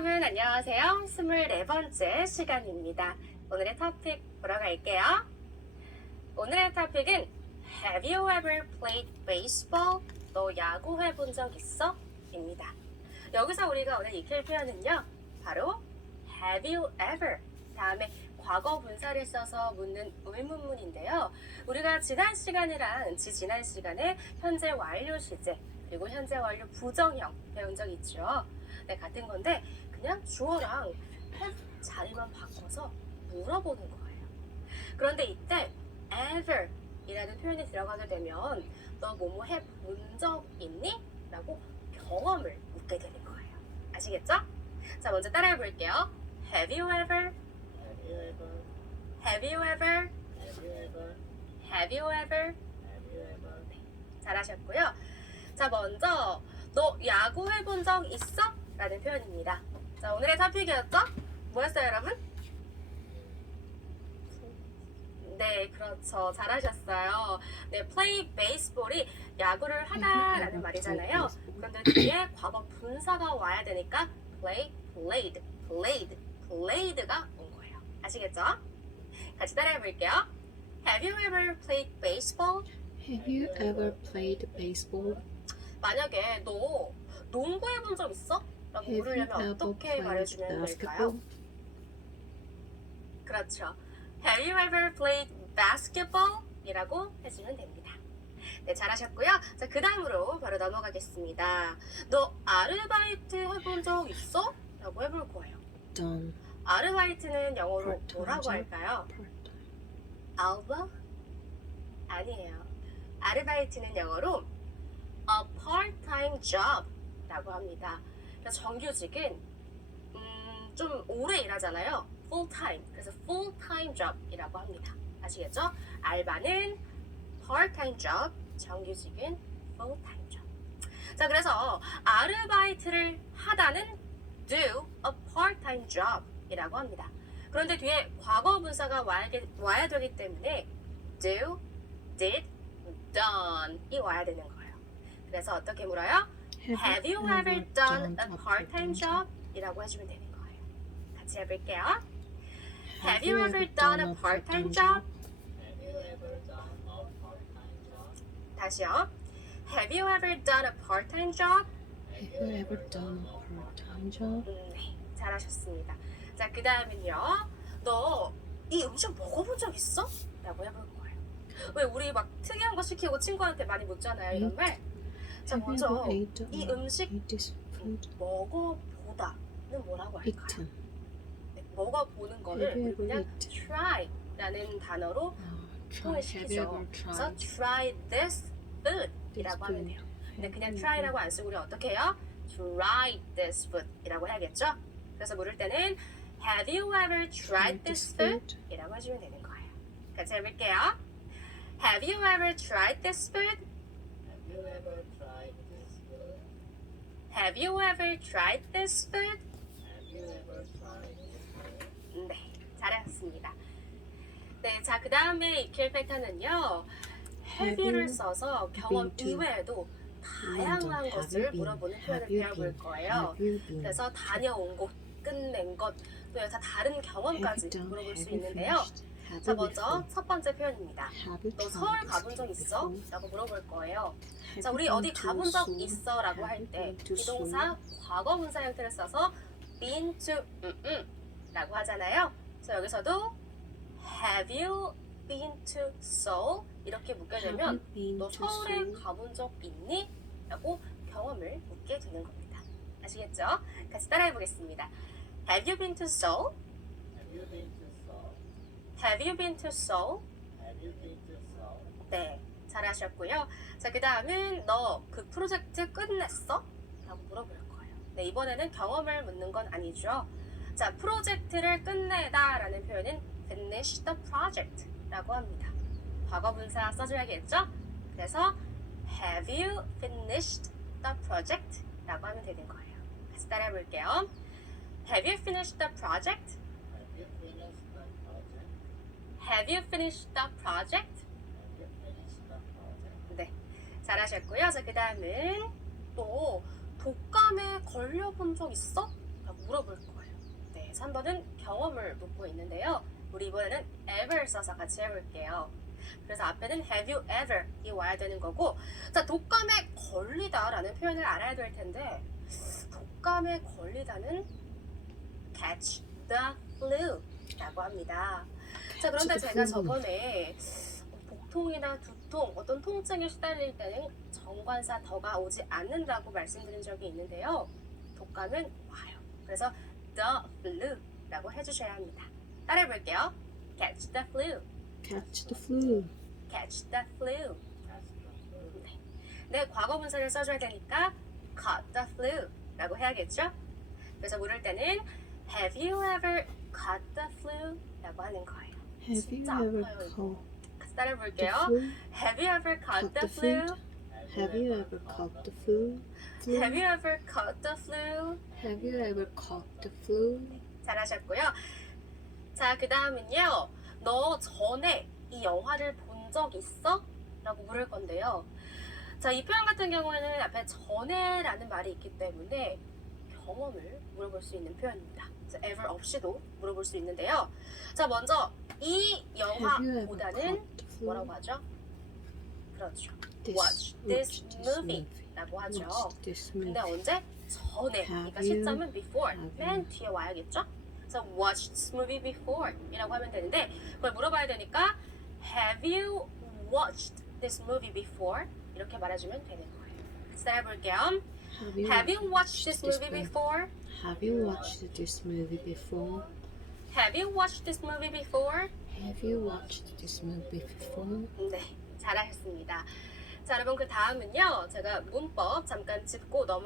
여러분 안녕하세요. 24번째 시간입니다. 오늘의 토픽 보러 갈게요. 오늘의 토픽은 Have you ever played baseball? 너 야구 해본 적 있어? 입니다. 여기서 우리가 오늘 익힐 표현은요. 바로 Have you ever? 다음에 과거 분사를 써서 묻는 의문문인데요. 우리가 지난 시간이랑 지난 시간에 현재 완료 시제 그리고 현재 완료 부정형 배운 적 있죠. 네, 같은 건데 그냥 주어랑 have 자리만 바꿔서 물어보는 거예요. 그런데 이때 ever 이라는 표현이 들어가게 되면 너 뭐뭐 해본 적 있니? 라고 경험을 묻게 되는 거예요. 아시겠죠? 자, 먼저 따라해 볼게요. Have you ever? Have you ever? Have you ever? Have you ever? Have you ever? Have you ever? 잘하셨고요. 자, 먼저 너 야구 해본 적 있어? 라는 표현입니다. 자, 오늘의 토픽이었죠? 뭐였어요, 여러분? 네, 그렇죠. 잘하셨어요. 네, play baseball이 야구를 하다라는 말이잖아요. 그런데 뒤에 과거 분사가 와야 되니까 play, played, played, played가 온 거예요. 아시겠죠? 같이 따라해 볼게요. Have you ever played baseball? Have you ever played baseball? 만약에 너 농구 해본 적 있어? 라고 Have you 물으려면 ever 어떻게 played 말해주면 될까요? basketball? 그렇죠. Have you ever played basketball? 이라고 해주면 됩니다. 네, 잘하셨고요. 자, 그 다음으로 바로 넘어가겠습니다. 너 아르바이트 해본 적 있어? 라고 해볼 거예요. Done. 아르바이트는 영어로 Part-time 뭐라고 job. 할까요? Part-time. 알바? 아니에요. 아르바이트는 영어로 a part-time job 라고 합니다. 그러니까 정규직은 좀 오래 일하잖아요. full-time. 그래서 full-time job 이라고 합니다. 아시겠죠? 알바는 part-time job, 정규직은 full-time job. 자, 그래서 아르바이트를 하다는 do a part-time job 이라고 합니다. 그런데 뒤에 과거 분사가 와야 되기 때문에 do, did, done 이 와야 되는 거예요. 그래서 어떻게 물어요? Have you ever done a part-time job? 이라고 해주면 되는 거예요. 같이 해볼게요. Have you ever done a part-time job? Have you ever done a part-time job? 다시요. Have you ever done a part-time job? Have you ever done a part-time job? 네, 잘하셨습니다. 자, 그 다음은요. 너 이 음식 먹어본 적 있어? 라고 해볼 거예요. 왜 우리 막 특이한 거 시키고 친구한테 많이 묻잖아요, 이런 말. 자, Have you 먼저 ever ate, 이 음식 ate this food? 먹어보다는 뭐라고 할까요? Eaten. 네, 먹어보는 거를 Have you 우리 그냥 ever eaten? try라는 단어로 Try. Have you 통일시키죠. ever 그래서 tried try this food this 이라고 하면 food? 돼요. 근데 그냥 Have you try라고 안 쓰고 우리 어떻게 해요? try this food 이라고 해야겠죠? 그래서 물을 때는 Have you ever tried this food? 이라고 해주면 되는 거예요. 같이 해볼게요. Have you ever tried this food? Have you ever tried this food? Have you ever tried this food? Have you ever tried this food? 네, 잘하셨습니다. 네, 자, 그 다음에 익힐 패턴은요. Have have를 you 써서 경험 been to 이외에도 다양한 London? 것을 Have you 물어보는 been? 표현을 Have you 배워볼 been? 거예요. Have you been? 그래서 다녀온 곳, 끝낸 것, 또 여타 다른 경험까지 Have you done? 물어볼 수 Have you 있는데요. finished? Have 자, you 먼저 before? 첫 번째 표현입니다. Have you 너 tried 서울 this 가본 적 food 있어? before? 라고 물어볼 거예요. Have 자, you 우리 been 어디 to 가본 적 Seoul? 있어? 라고 Have 할 you 때 been to 비동사 과거 분사 형태를 써서 been to 라고 하잖아요. 그래서 여기서도 have you been to Seoul? 이렇게 묻게 Have 되면 you been 너 to 서울에 Seoul? 가본 적 있니? 라고 경험을 묻게 되는 겁니다. 아시겠죠? 같이 따라해 보겠습니다. Have you been to Seoul? Have you been to Seoul? Have you been to Seoul? Have you been to Seoul? 네, 잘하셨고요. 자, 그 다음은 너 그 프로젝트 끝냈어? 라고 물어볼 거예요. 네, 이번에는 경험을 묻는 건 아니죠. 자, 프로젝트를 끝내다 라는 표현은 finish the project 라고 합니다. 과거 분사 써줘야겠죠? 그래서 have you finished the project? 라고 하면 되는 거예요. 같이 따라해 볼게요. Have you finished the project? Have you finished the project? Have you finished the project? Have you finished the project? 네, 잘하셨고요. 자, 그 다음은 또 독감에 걸려본 적 있어? 라고 물어볼 3번은 경험을 묻고 있는데요. 우리 이번에는 ever 써서 같이 해볼게요. 그래서 앞에는 have you ever이 와야 되는 거고, 자, 독감에 걸리다라는 표현을 알아야 될 텐데, 독감에 걸리다는 catch the flu라고 합니다. 자, 그런데 Catch the 제가 flu. 저번에 복통이나 두통, 어떤 통증에 시달릴 때는 정관사 더가 오지 않는다고 말씀드린 적이 있는데요. 독감은 와요. 그래서 the flu라고 해주셔야 합니다. 따라해볼게요. catch the flu, Catch the flu. catch the flu. That's the 네, 네, 과거 분사를 써줘야 되니까 caught the flu라고 해야겠죠? 그래서 물을 때는 have you ever caught the flu라고 하는 거예요. Have you 진짜 ever 아파요, 이거. caught 같이 the 따라해볼게요. flu? Have you ever caught Caught the the flu? flu? Have you ever caught the flu? Have you ever caught the flu? Have you ever caught the flu? 잘하셨고요. 자, 그 다음은요. 너 전에 이 영화를 본 적 있어? 라고 물을 건데요. 자, 이 표현 같은 경우에는 앞에 전에라는 말이 있기 때문에 경험을 물어볼 수 있는 표현입니다. 그래서 ever 없이도 물어볼 수 있는데요. 자, 먼저 이 Have you ever 영화보다는 caught the flu? 뭐라고 하죠? 그렇죠. watch this movie 라고 하죠. Watch this movie. 근데 언제? 전에. 그러니까 Have you- 시점은 before. have 맨 you- 뒤에 와야겠죠? 그래서 watch this movie before 이라고 하면 되는데 그걸 물어봐야 되니까 have you watched this movie before? 이렇게 말해주면 되는 거예요. 따라해볼게요. Have you watched this movie before? Have you watched this movie before? Have you watched this movie before? Have you watched this movie before? 네, 잘하셨습니다. 자, 여러분 그 다음은요. 제가 문법 잠깐 짚고 넘어